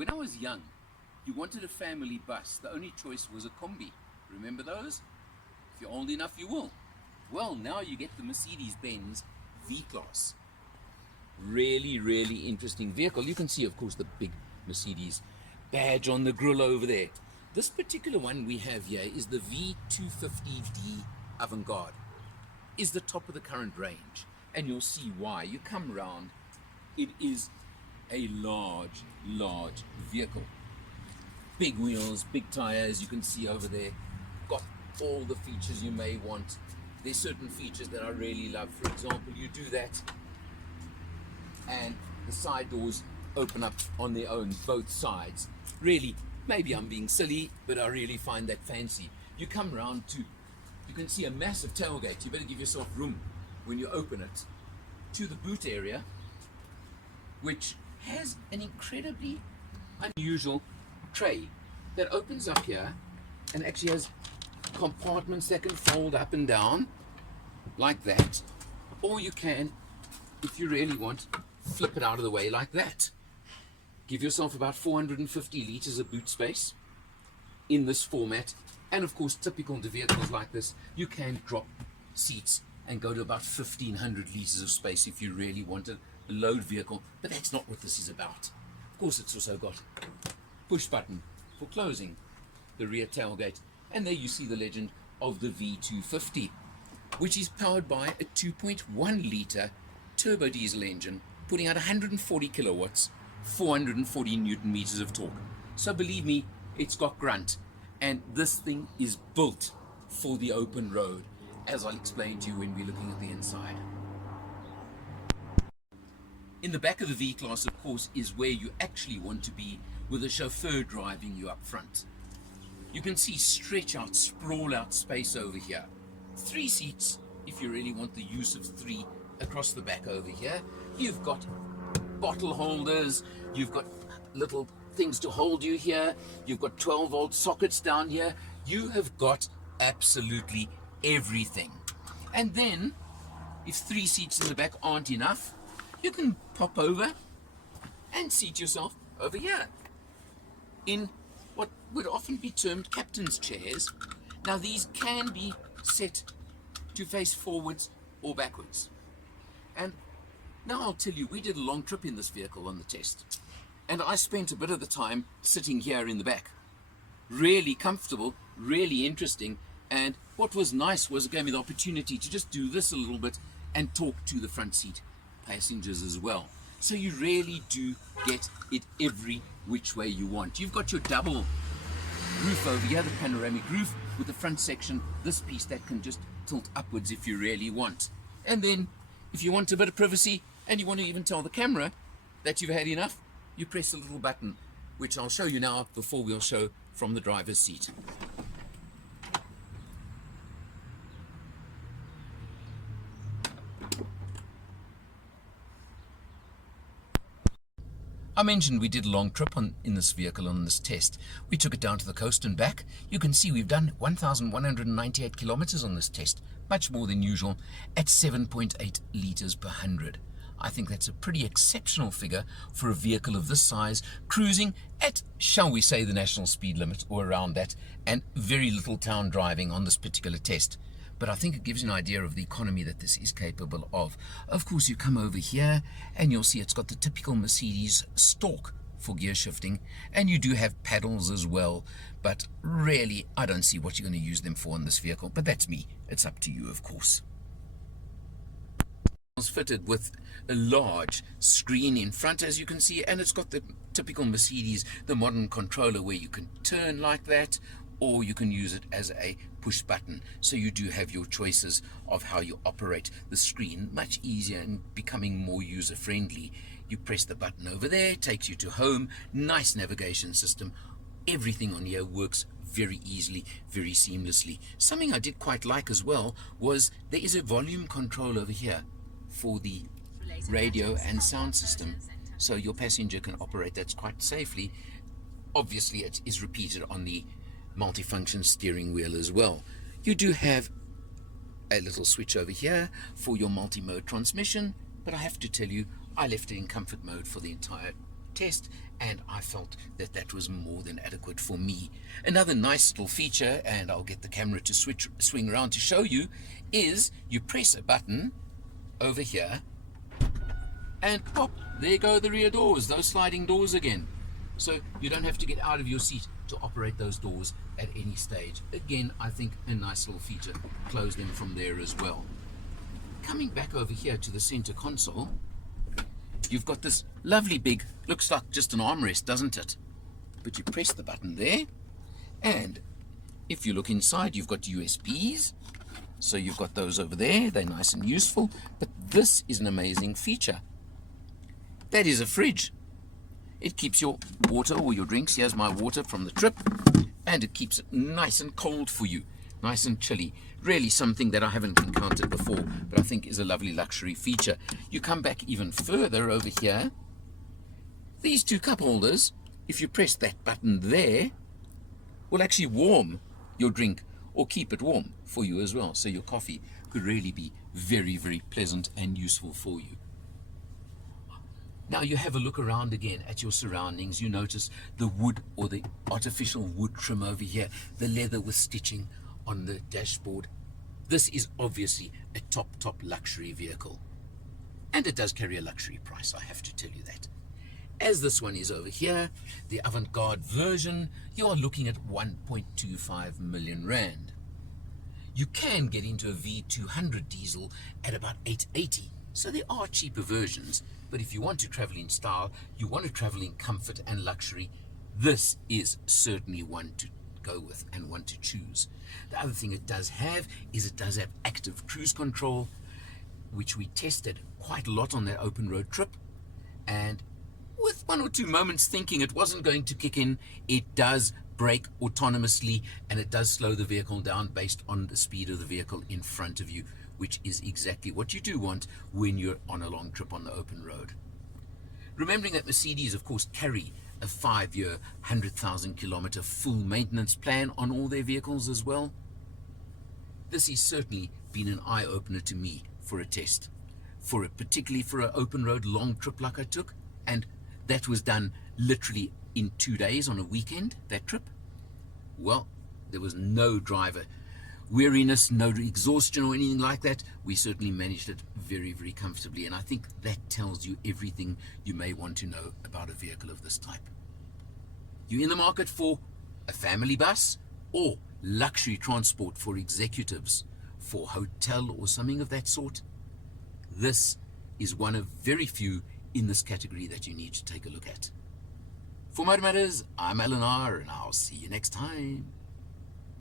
When I was young, you wanted a family bus. The only choice was a combi. Remember those? If you're old enough, you will. Well, now you get the Mercedes-Benz V-Class. Really, really interesting vehicle. You can see, of course, the big Mercedes badge on the grille over there. This particular one we have here is the V250d Avantgarde. Is the top of the current range, and you'll see why. You come round, it is a large vehicle. Big wheels, big tires, you can see over there. Got all the features you may want. There's certain features that I really love. For example, you do that and the side doors open up on their own, both sides. Really, maybe I'm being silly, but I really find that fancy. You come round to, you can see a massive tailgate. You better give yourself room when you open it to the boot area, which has an incredibly unusual tray that opens up here and actually has compartments that can fold up and down like that, or you can, if you really want, flip it out of the way like that. Give yourself about 450 liters of boot space in this format. And of course, typical to vehicles like this, you can drop seats and go to about 1500 liters of space if you really wanted a load vehicle, but that's not what this is about. Of course, it's also got push button for closing the rear tailgate, and there you see the legend of the V250, which is powered by a 2.1 litre turbo diesel engine, putting out 140 kilowatts, 440 newton meters of torque. So believe me, it's got grunt, and this thing is built for the open road, as I'll explain to you when we're looking at the inside. In the back of the V-Class, of course, is where you actually want to be, with a chauffeur driving you up front. You can see stretch out, sprawl out space over here. 3 seats, if you really want the use of 3 across the back over here. You've got bottle holders, you've got little things to hold you here, you've got 12-volt sockets down here. You have got absolutely everything. And then, if 3 seats in the back aren't enough, you can pop over and seat yourself over here in what would often be termed captain's chairs. Now these can be set to face forwards or backwards. And now I'll tell you, we did a long trip in this vehicle on the test, and I spent a bit of the time sitting here in the back. Really comfortable, really interesting, and what was nice was it gave me the opportunity to just do this a little bit and talk to the front seat passengers as well. So you really do get it every which way you want. You've got your double roof over here, the panoramic roof, with the front section, this piece that can just tilt upwards if you really want. And then if you want a bit of privacy and you want to even tell the camera that you've had enough, you press a little button, which I'll show you now before we'll show from the driver's seat. I mentioned we did a long trip in this vehicle on this test. We took it down to the coast and back. You can see we've done 1,198 kilometers on this test, much more than usual, at 7.8 liters per 100. I think that's a pretty exceptional figure for a vehicle of this size, cruising at, shall we say, the national speed limit or around that, and very little town driving on this particular test. But I think it gives you an idea of the economy that this is capable of. Of course, you come over here and you'll see it's got the typical Mercedes stalk for gear shifting, and you do have paddles as well, but really I don't see what you're going to use them for in this vehicle, but that's me. It's up to you, of course. It's fitted with a large screen in front, as you can see, and it's got the typical Mercedes, the modern controller where you can turn like that, or you can use it as a push button. So you do have your choices of how you operate the screen, much easier and becoming more user friendly. You press the button over there, takes you to home, nice navigation system. Everything on here works very easily, very seamlessly. Something I did quite like as well was there is a volume control over here for the radio and sound system, so your passenger can operate that quite safely. Obviously it is repeated on the multifunction steering wheel as well. You do have a little switch over here for your multi-mode transmission, but I have to tell you, I left it in comfort mode for the entire test, and I felt that that was more than adequate for me. Another nice little feature, and I'll get the camera to swing around to show you, is you press a button over here and pop, there go the rear doors, those sliding doors again. So you don't have to get out of your seat to operate those doors at any stage. Again, I think a nice little feature. Close them from there as well. Coming back over here to the center console, you've got this lovely big, looks like just an armrest, doesn't it? But you press the button there, and if you look inside, you've got USBs. So you've got those over there, they're nice and useful. But this is an amazing feature. That is a fridge. It keeps your water or your drinks, here's my water from the trip, and it keeps it nice and cold for you, nice and chilly. Really something that I haven't encountered before, but I think is a lovely luxury feature. You come back even further over here, these two cup holders, if you press that button there, will actually warm your drink or keep it warm for you as well. So your coffee could really be very, very pleasant and useful for you. Now you have a look around again at your surroundings. You notice the wood or the artificial wood trim over here, the leather with stitching on the dashboard. This is obviously a top luxury vehicle. And it does carry a luxury price, I have to tell you that. As this one is over here, the Avantgarde version, you are looking at 1.25 million rand. You can get into a V200 diesel at about 880. So there are cheaper versions, but if you want to travel in style, you want to travel in comfort and luxury, this is certainly one to go with and one to choose. The other thing it does have is it does have active cruise control, which we tested quite a lot on that open road trip, and with one or two moments thinking it wasn't going to kick in, it does brake autonomously, and it does slow the vehicle down based on the speed of the vehicle in front of you, which is exactly what you do want when you're on a long trip on the open road. Remembering that Mercedes, of course, carry a 5-year, 100,000 kilometer full maintenance plan on all their vehicles as well. This has certainly been an eye-opener to me for a test, particularly for an open road long trip like I took, and that was done literally in 2 days on a weekend, that trip. Well, there was no driver weariness, no exhaustion or anything like that. We certainly managed it very, very comfortably, and I think that tells you everything you may want to know about a vehicle of this type. You're in the market for a family bus or luxury transport for executives, for hotel or something of that sort. This is one of very few in this category that you need to take a look at. For Motor Matters, I'm Alan R, and I'll see you next time.